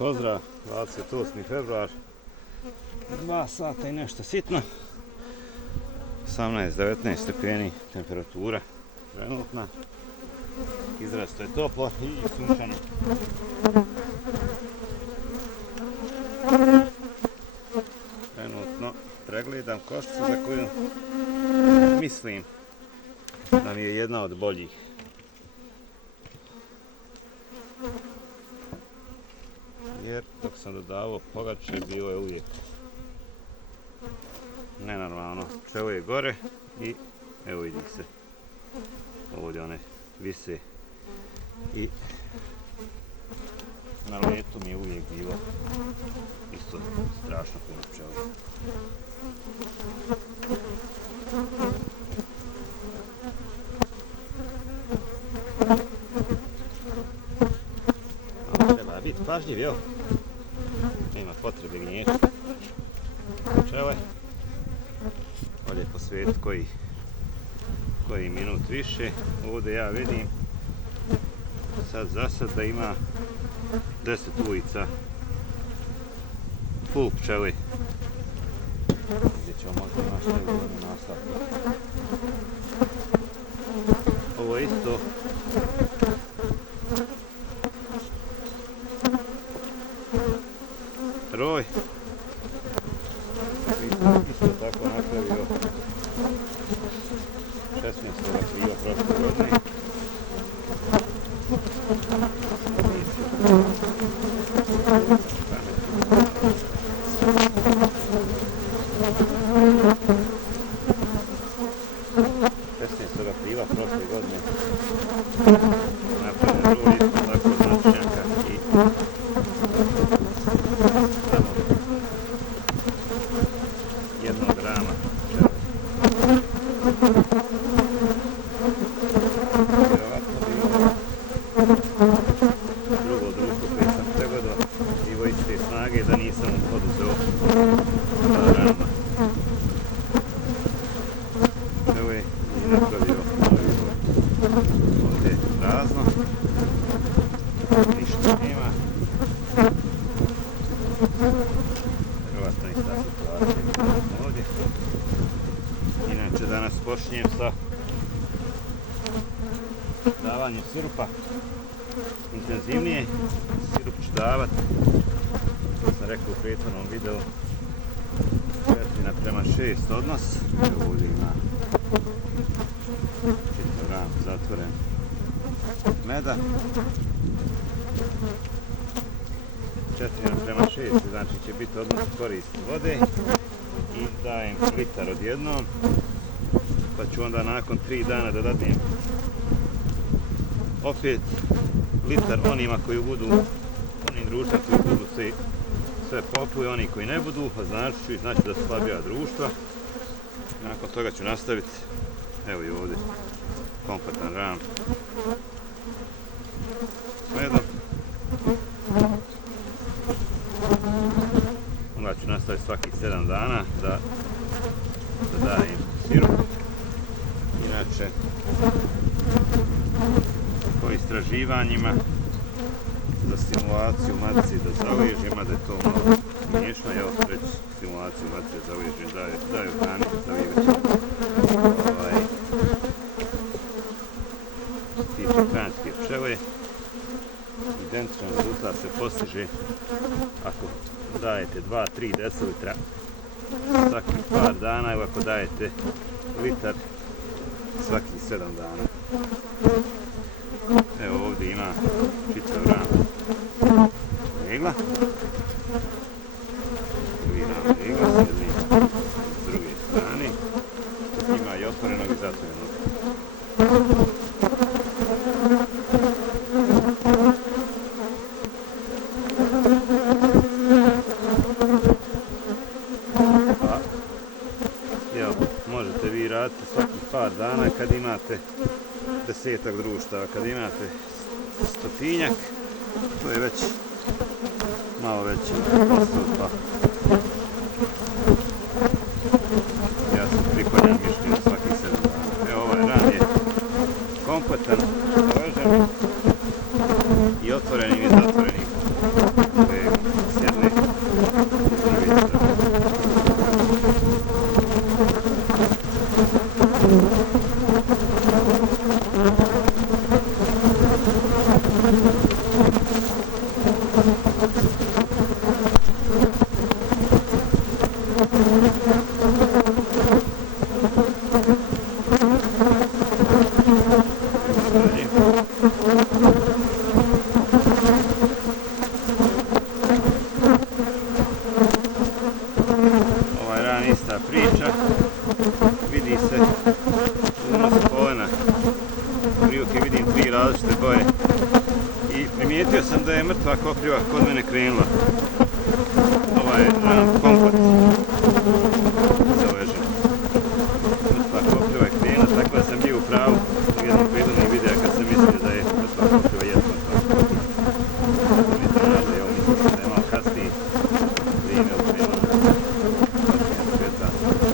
pozdrav, 28. februar, 2 sata i nešto sitno, 18-19 stepeni temperatura trenutna, izrazito je toplo i sunčano. Trenutno pregledam koščicu za koju mislim da mi je jedna od boljih. Jer dok sam dodavao pogače bilo je uvijek nenormalno. Čelo je gore i evo vidi se. Ovdje one vise i na letu mi je uvijek bilo isto strašno puno pčela. Treba biti pažljiv, jel? Nema potrebe gnjeti pčele. Bolje posvetiti koji minut više. Ovdje ja vidim za sad da ima 10 ulica full pčeli. Gdje ćemo možda imati što je u nastavku. Ovo je isto roj. Isto tako napravio 16. aprila prošle godine. 16. aprila prošle godine napravio roj isto tako značnjaka i samo jednog grama pčele. Vjerovatno bi drugo društvo koje sam pregledao bilo iste snage da nisam oduzeo 2 grama pčele i napravio novi roj. Ovdje je prazno, ništa nema. Vjerovatno ista situacija ovdje. Inače danas počinjem sa davanjem sirupa intenzivnije. Sirup ću davati, to sam rekao u prethodnom videu, 4:6 odnos. Evo ovdje ima čitav gram zatvoren meda. 4:6, znači će biti odnos korist vode i dajem litar odjednom, pa ću onda nakon 3 dana da dadnem opet litar onima koji budu, onim društvima koji budu se sve popuje, oni koji ne budu, znači da su slabija društva. Nakon toga ću nastaviti, evo i ovdje, kompletan ram s medom. Onda ću nastaviti svakih 7 dana da dajem sirup. Inače, po istraživanjima za stimulaciju matrice do zaležima, da je to malo smiješno, evo reći stimulaciju matrice do zaležima daju hrani za liveće. Što se tiče kranjske pčele, identičan rezultat se postiže ako dajete 2-3 desilitra svakih par dana, ili ako dajete litar svakih 7 dana. Evo ovdje ima čitav ram regla. Drugi ram regla s jedne s druge strane. Ima i otvorenog i zatvorenog. Možete vi raditi svakih par dana kad imate 10-ak društava. Kad imate 100-tinjak, to je već malo veći postup. Ja sam priklanjan mišljenju svakih 7 dana. Evo ovaj ran je kompletan, složen i otvorenim i zatvorenim. Primijetio sam da je mrtva kopriva kod mene krenula. Ovaj ram komplet zaležen. Mrtva kopriva je krenula, tako da sam bio u pravu u jednom prethodnih videa kad sam mislio da je mrtva kopriva jedna mrtva kopriva. Mi to radili, evo mislim da je malo kasnije vrijeme ukrenulo.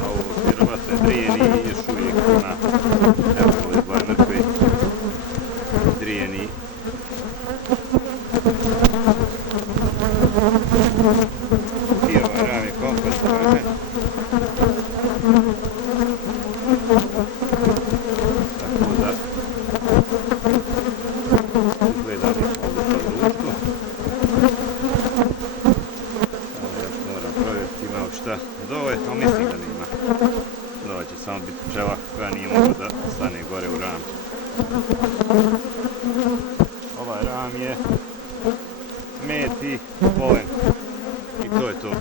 A ovo vjerovatno je drijeni i još uvijek ima, evo ovdje dvoje mrtve, drijeni. I ovaj ram je komplet zaležen. Tako da izgleda mi odlično društvo. Samo još moram provjeriti ima li šta dole, ali mislim da nema. Dole će samo biti pčela koja nije mogla da stane gore u ram. Ovaj ram je med i polen. I to je to.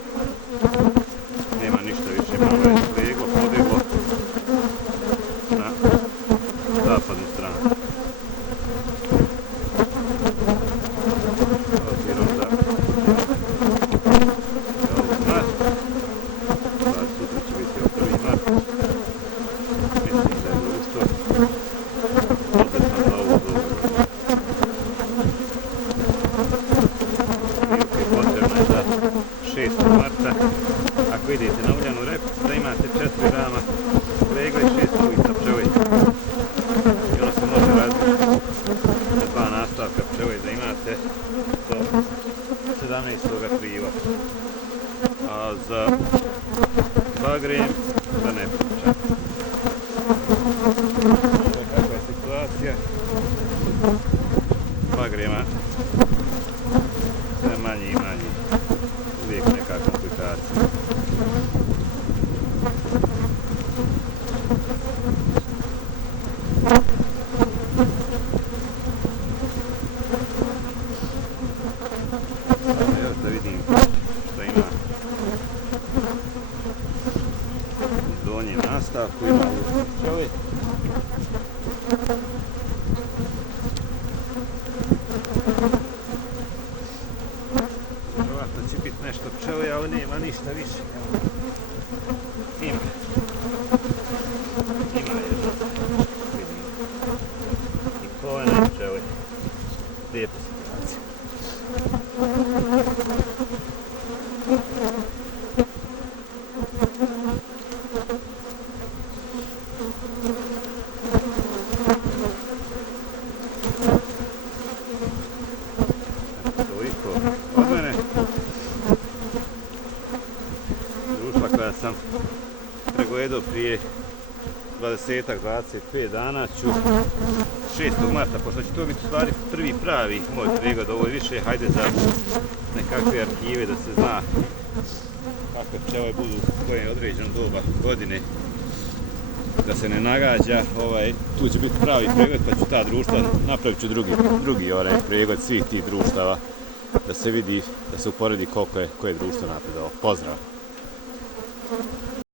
Nema ništa više, malo je leglo, pobjeglo na zapadnu stranu. Obzirom da je ovo mart, sad sutra će biti ovo 1. mart, mislim da je društvo odlično za ovu dobu. Prilike potrebno je za 6. marta, ako idete na uljanu repicu, da imate 4 rama legla i 6 ulica pčele. I ono se može razbiti na 2 nastavka pčele da imate do 17. kriva. A za bagrem da ne pričam. Ovo je kakva je situacija. Bagrema sve manje i manje. Uvijek neka komplikacija. Evo da vidim šta ima u donjem nastavku, ima u pčeli. Vjerovatno će biti nešto pčeli, ali nema ništa više. Ima. Ima jedno. Vidim. I kolena i pčeli. Lijepa situacija. Toliko od mene. Društva koja sam pregledao prije 20-25 dana ću 6. marta, pošto će to biti u stvari prvi pravi moj pregled, ovo je više hajde za nekakve arhive da se zna kakve pčele budu u kojem određenom doba godine, da se ne nagađa, tu će biti pravi pregled pa ću ta društva, napravit ću drugi pregled svih tih društava da se vidi, da se uporedi koliko je koje društvo napredovalo. Pozdrav!